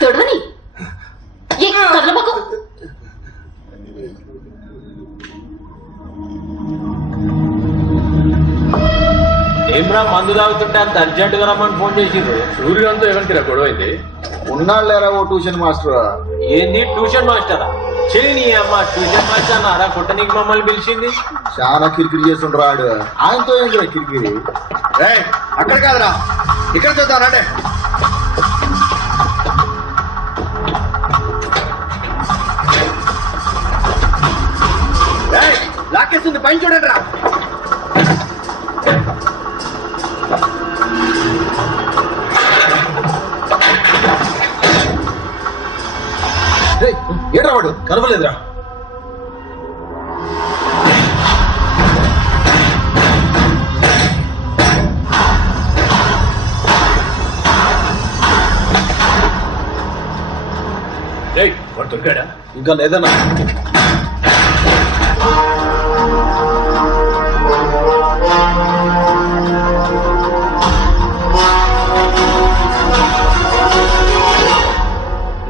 తొడవని కదలబాకు. ఏమ్రా మందు తాగుతుంటే అంత అర్జెంట్ గా రమ్మని ఫోన్ చేసిర్రు. సూర్యకాంత్ ఎవరికి గొడవ అయితే ఉన్నాళ్ళేరా ఓ ట్యూషన్ మాస్టర్. ఏంది ట్యూషన్ మాస్టరా? చెల్లి అమ్మ ట్యూషన్ మాస్టర్ అన్నారా? కొట్టనీకి మమ్మల్ని పిలిచింది. చాలా కిరికిరి చేస్తుండ్రాడు. ఆయనతో ఏం కిరికిరి? అక్కడ కాదురా ఇక్కడ చూద్దాం అంటే లాకేస్తుంది పైన చూడండి రా. ఏడ్రా వాడు కనవలేదురా. వాడు దొరికాడా? ఇంకా లేదన్నా.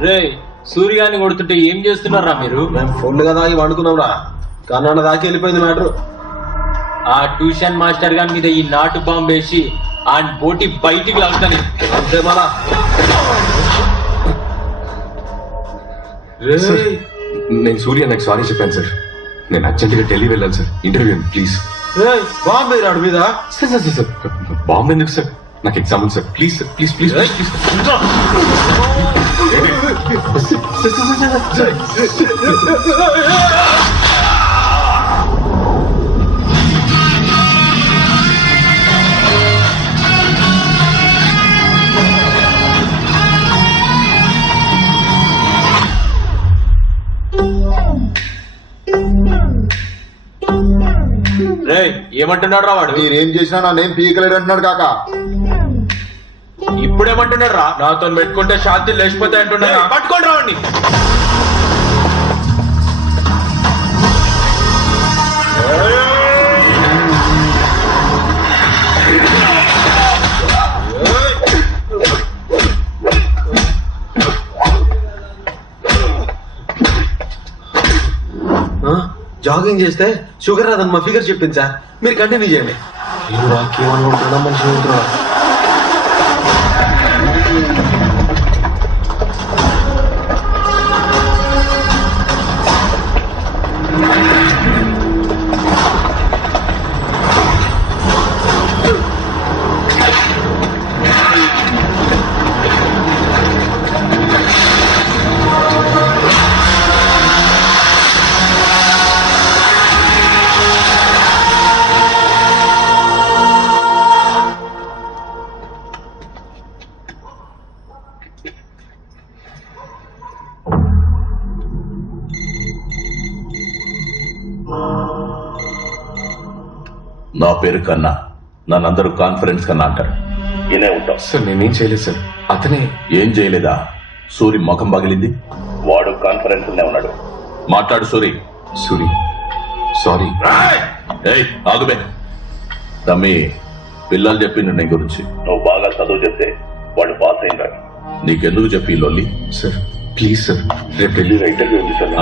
రే సూర్యాన్ని కొడుతుంటే ఏం చేస్తున్నారా మీరు? మేము ఫోన్లు కదా వండుకున్నాం రా. కర్ణాటక దాకా వెళ్ళిపోయింది మ్యాటర్. ఆ ట్యూషన్ మాస్టర్ గారి మీద ఈ నాటు బాంబు వేసి ఆ బోటి బయటికి లాగుతాను అంతే మరా. నేను సూర్య నాకు సారీ చెప్పాను సార్. నేను అర్జెంట్ గా ఢిల్లీ వెళ్ళాను sir. Interview please. Bombay road మీద. సార్ సార్ సార్ బాంబు ఎందుకు సార్? నాకు ఎగ్జామ్ ఉంది sir. Please sir please please please. రే ఏమంటున్నాడు రా వాడు? మీరేం చేసినా నా నేమ్ పీకలేడు అంటున్నాడు కాక. ఇప్పుడేమంటున్నాడు రా? నాతో పెట్టుకుంటే శాంతి లేచిపోతే అంటున్నాడు. పట్టుకోండి రావండి. జాగింగ్ చేస్తే షుగర్ రాదని మా ఫిగర్ చెప్పింది సార్. మీరు కంటిన్యూ చేయండి. ఏమనుకుంటున్నా మనిషి ఉంటున్నా. నా పేరు కన్నా. నన్నందరూ కాన్ఫరెన్స్ కన్నా అంటారు. నేనే ఉంటాం సార్. నేనేం చేయలేదు సార్. అతనే. ఏం చేయలేదా? సూరి ముఖం పగిలింది. వాడు కాన్ఫరెన్స్ ఉన్నాడు. మాట్లాడు సూరి. సూరి సారీ. ఏయ్ ఆగుబే. తమ్మి పిల్లలు చెప్పిండు నీ గురించి. నువ్వు బాగా చదువు చెప్తే వాడు పాస్ అయినాడు. నీకెందుకు చెప్పి లొల్లి? Sir please sir. రేపు ఢిల్లీలో ఇంటర్వ్యూ ఉంది సార్.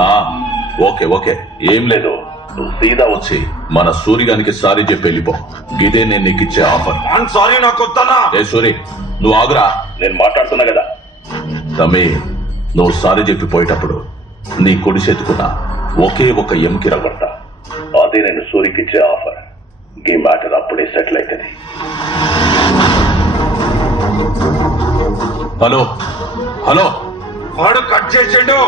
ఓకే ఓకే ఏం లేదు. నువ్వు సీదా వచ్చి మన సూరిగానికి సారీ చెప్పి వెళ్ళిపో. గిదే నేను నీకు ఇచ్చే ఆఫర్. సారీ నాకు ఏ సూరి నువ్వు ఆగురా. నేను మాట్లాడుతున్నా కదా. తమ్మి నువ్వు సారీ చెప్పి పోయేటప్పుడు నీ కుడి చేతుకున్న ఒకే ఒక ఎముకి రగొడతా. అదే నేను సూరికి ఇచ్చే ఆఫర్. ఈ మ్యాటర్ అప్పుడే సెటిల్ అవుతుంది. Hello hello. వాడు కట్ చేసిండు.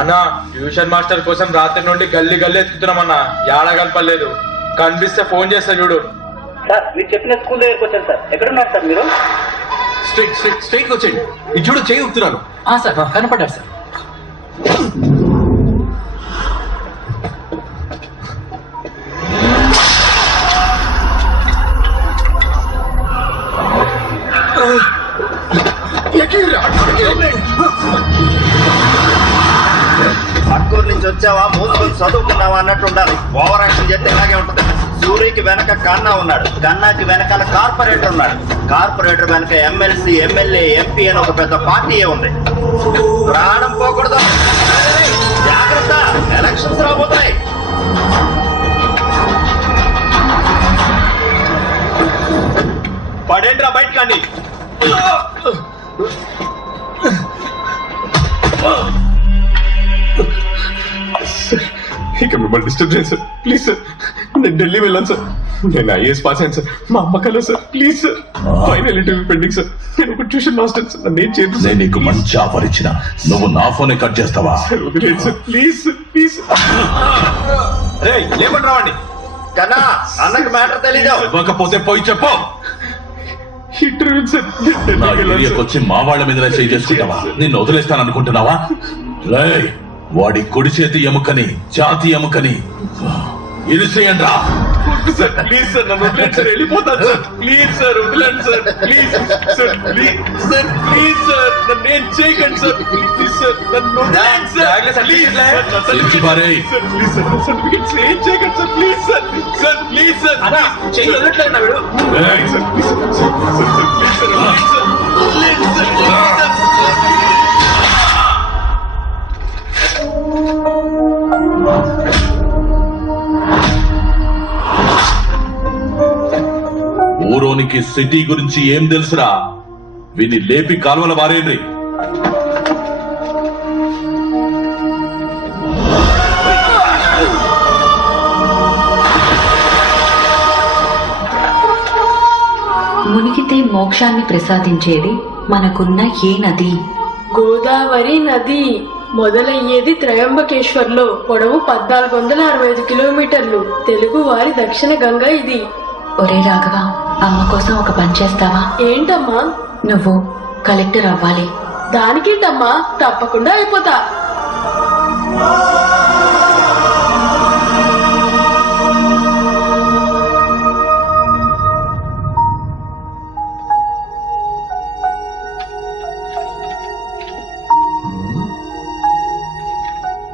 అన్నా ట్యూషన్ మాస్టర్ కోసం రాత్రి నుండి గల్లీ గల్లీ ఎత్తుకుతున్నామన్నా. ఏడా కలపలేదు. కనిపిస్తే ఫోన్ చేస్తా చూడు. సార్ మీరు చెప్పిన స్కూల్ దగ్గరకు వచ్చాను సార్. ఎక్కడున్నారు సార్ మీరు? స్ట్రైట్ వచ్చేయండి. ఇది చూడు చేయి ఊపుతున్నాను. Sir కనపడ్డారు sir. పక్కూరు నుంచి వచ్చావా, మూసుకొని చదువుకున్నావా అన్నట్టు ఉండాలి. ఓవర్ యాక్షన్ చేస్తే ఇలాగే ఉంటుంది. సూర్యకి వెనక కన్నా ఉన్నాడు, కన్నాకి వెనకాల కార్పొరేటర్ ఉన్నాడు, కార్పొరేటర్ వెనక ఎమ్మెల్సీ, ఎమ్మెల్యే, ఎంపీ అని ఒక పెద్ద పార్టీయే ఉంది. ప్రాణం పోకూడదు, జాగ్రత్త, ఎలక్షన్స్ రాబోతున్నాయి. పడేంట్రా బయట కానీ. ఇక మిమ్మల్ని డిస్టర్బ్ చేయను సార్, ప్లీజ్ సార్. నేను ఢిల్లీ వెళ్ళాను సార్, నేను ఐఏఎస్ పాస్ అయ్యాను సార్, మా అమ్మకాలు sir, please sir. Final interview pending sir, నేను ఒక ట్యూషన్ మాస్టర్ సార్, నన్ను ఏం చేయదు నేను నీకు మంచి ఆఫర్ ఇచ్చిన, నువ్వు నా ఫోనే కట్ చేస్తావా? సార్. వదిలేదు సార్, ప్లీజ్ సార్, ప్లీజ్. రే లేకుండా రావండి. కన్నా అన్నకి మ్యాటర్ తెలీదు. ఇవ్వకపోతే పోయి చెప్పు. ఇంటర్వ్యూ సార్, నా ఏరియాకి వచ్చి మా వాళ్ళ మీద చేయి చేసుకుంటావా? నిన్ను వదిలేస్తాను అనుకుంటున్నావా? రేయ్, వాడి కుడి చేతి ఎముకని, జాతి ఎముకని ఇది చేయండి రా. సార్ ప్లీజ్ సార్, నన్ను వదిలేండి సార్, వెళ్ళిపోతాను సార్, ప్లీజ్ సార్, వదిలేండి sir, please sir, please sir, please sir, నన్ను ఏం చేయకండి సార్, ప్లీజ్ సార్, నన్ను వదిలేండి సార్, ప్లీజ్ సార్, నా సర్టిఫికెట్స్ సార్, ప్లీజ్ సార్, నా సర్టిఫికెట్స్ ఏం చేయకండి sir, please sir, sir, please sir, చెయ్యి వదలట్లేదు నా వీడు. Please sir, please sir, sir, sir, please sir, వదిలేండి సార్, వదిలేండి సార్. ఊరోనికి సిటీ గురించి ఏం తెలుసురా? వీని లేపి కాలువల మారేంద్రి. మునిగితే మోక్షాన్ని ప్రసాదించేది మనకున్న ఏ నది? గోదావరి నది. మొదలయ్యేది త్రయంబకేశ్వర్లో. పొడవు 1465 కిలోమీటర్లు. తెలుగు వారి దక్షిణ గంగ ఇది. ఒరే రాఘవ, అమ్మ కోసం ఒక పని చేస్తావా? ఏంటమ్మా? నువ్వు కలెక్టర్ అవ్వాలి. దానికేంటమ్మా, తప్పకుండా అయిపోతా.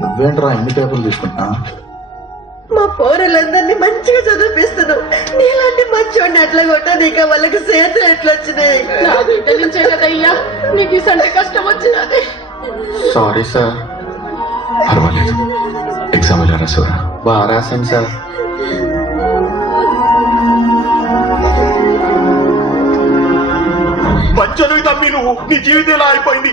నువ్వేంట్రా ఎన్ని పేపర్లు తీసుకుంటా? మా పౌరులందరినీ మంచిగా చదివిపిస్తున్నావు. నీలాంటి మంచోడిని అట్లా కొట్టా నీకు వాళ్ళకి చేతులు ఎట్లా వచ్చినాయి? నా బిడ్డ నుంచే కదయ్యా నీకు ఈ సంటి కష్టం వచ్చినది. Sorry sir. పర్వాలేదు, ఎగ్జామ్ ఎలా రాసారా? బాగా రాశాను సార్. మంచోనివి తమ్మి నువ్వు. నీ జీవితం ఎలా అయిపోయింది?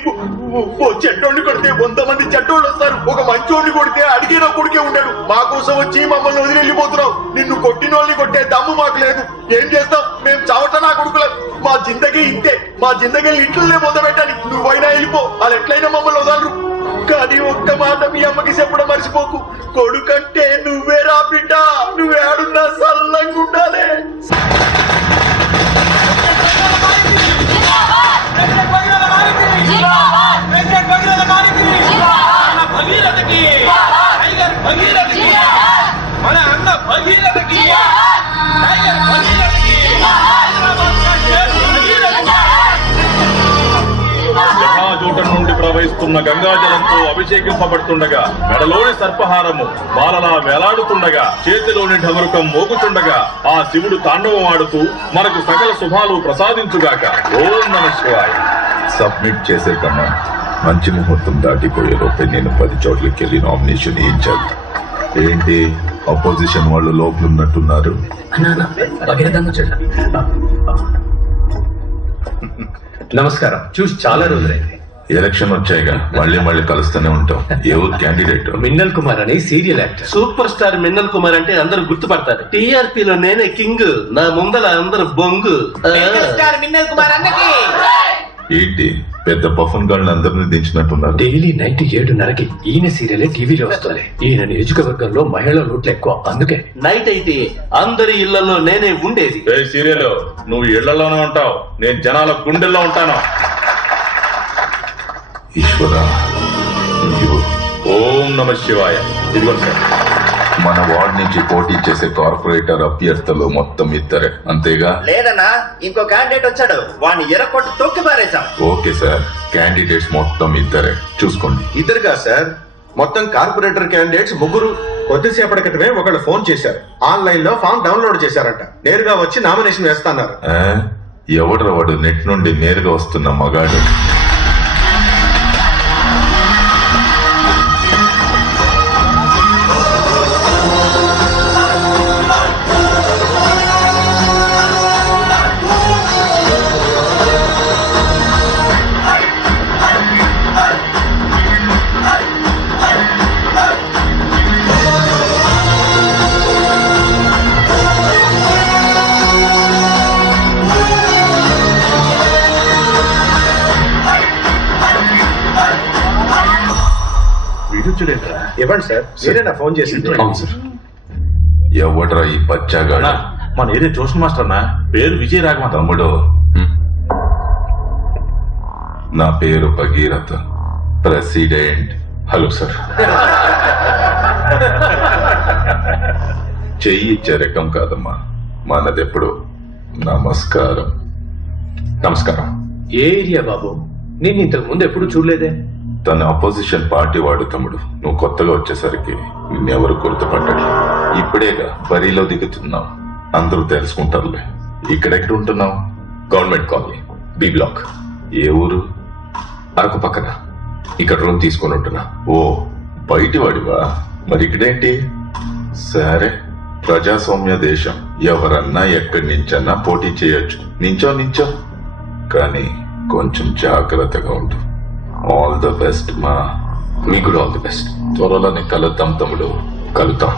ఓ చెడ్డోడిని కొడితే 100 మంది చెడ్డోళ్ళు వస్తారు. ఒక మంచోడిని కొడితే అడిగిన కొడుకే ఉండడు. మా కోసం వచ్చి మమ్మల్ని వదిలి వెళ్ళిపోతున్నావు. నిన్ను కొట్టిన వాళ్ళని కొట్టే దమ్ము మాకు లేదు. ఏం చేస్తాం? మేము చావట నా కొడుకులం. మా జిందగీ ఇంతే. మా జిందగీని ఇంట్లోనే మొదలుపెట్టాలి. నువ్వైనా వెళ్ళిపో, వాళ్ళు ఎట్లయినా మమ్మల్ని వదలరు. కానీ ఒక్క మాట మీ అమ్మకి చెప్పడం మర్చిపోకు. కొడుకంటే నువ్వే రా బిడ్డ. నువ్వేడున్నా సల్లంగా ఉండాలి. మన అన్న భగీరథకి జటాజూటం నుండి ప్రవహిస్తున్న గంగాజలంతో అభిషేకింపబడుతుండగా, మెడలోని సర్పహారము బాలలా వేలాడుతుండగా, చేతిలోని ఢమరుకం మోగుతుండగా, ఆ శివుడు తాండవం ఆడుతూ మనకు సకల శుభాలు ప్రసాదించుగాక. ఓం నమః శివాయ. సబ్మిట్ చేసే కన్నా మంచి ముహూర్తం దాటిపోయే లోపే నేను 10 చోట్లకి వెళ్ళి నామినేషన్ ఇచ్చాను. ఏంటి అపోజిషన్ వాళ్ళు లోపలున్నట్టున్నారు? నమస్కారం. చూసి చాలా రోజులైంది. ఎలక్షన్ వచ్చాయిగా, మళ్ళీ కలుస్తూనే ఉంటాం. ఎవరు క్యాండిడేట్? మిన్నల్ కుమార్ అని serial actor. Super star Minnal Kumar అంటే అందరూ గుర్తుపడతారు. టీఆర్పీలో నేనే కింగ్. నా ముందల అందరు బొంగు. మిన్నల్ కుమార్ అన్నకి ఏంటి పెద్ద పఫన్ గాళ్ళని అందరినీ దించినట్టున్నారు? డైలీ నైట్ 7:30కి ఈయన సీరియలే టీవీలో వస్తుంది. ఈయన నియోజకవర్గంలో మహిళల నోట్లు ఎక్కువ, అందుకే నైట్ అయితే అందరి ఇళ్లలో నేనే ఉండేది. సీరియల్ నువ్వు ఇళ్లలోనే ఉంటావు, నేను జనాల గుండెల్లో ఉంటాను. ఈశ్వరా, ఓం నమ శివాయ. ఇదిగోండి సార్. మన వార్డ్ నుంచి పోటీ చేసే కార్పొరేటర్ అభ్యర్థులు మొత్తం 2 అంతేగా? లేదన్నా, ఇంకో క్యాండిడేట్ వచ్చాడు. వాడిని ఎరకొట్టి తొక్కి పారేశాం. ఓకే సార్, క్యాండిడేట్స్ మొత్తం 2 చూసుకోండి. 2 కాదు సార్, మొత్తం కార్పొరేటర్ క్యాండిడేట్స్ ముగ్గురు కొద్దిసేపటి క్రితమే ఒకళ్ళు ఫోన్ చేశారు. ఆన్లైన్ లో ఫామ్ డౌన్లోడ్ చేశారంట. నేరుగా వచ్చి నామినేషన్ వేస్తున్నారు. ఎవడ్రా వాడు నెట్ నుండి నేరుగా వస్తున్న మగాడు? ఇవ్వండి సార్, మీరేనా ఫోన్ చేసింది? అవును సార్. ఎవడ్రా ఈ బచ్చాగాడు? మన ఏరియా ట్యూషన్ మాస్టర్ అన్న, పేరు విజయ రాఘవ. తమ్ముడు, నా పేరు భగీరథ, ప్రెసిడెంట్. Hello sir. చెయ్యి ఇచ్చే రకం కాదమ్మా, మనదెప్పుడు నమస్కారం. నమస్కారం. ఏ ఏరియా బాబు? నేను ఇంతకు ముందు ఎప్పుడు చూడలేదే. తన అపోజిషన్ పార్టీ వాడు తమ్ముడు. నువ్వు కొత్తగా వచ్చేసరికి నిన్నెవరు గుర్తుపట్టాలి. ఇప్పుడేగా బరిలో దిగుతున్నావు, అందరూ తెలుసుకుంటారులే. ఇక్కడెక్కడ ఉంటున్నావు? Government colony, B block. ఏ ఊరు? అరకు పక్కన. ఇక్కడ రూమ్ తీసుకొని ఉంటున్నా. ఓ, బయటి వాడివా? మరి ఇక్కడేంటి? సరే, ప్రజాస్వామ్య దేశం, ఎవరన్నా ఎక్కడి నుంచన్నా పోటీ చేయొచ్చు. నించో కానీ కొంచెం జాగ్రత్తగా ఉండు. ఆల్ ద బెస్ట్ మా. మీకు కూడా ఆల్ ది బెస్ట్. త్వరలోనే కలుద్దాం తమ్ముడు. కలుద్దాం.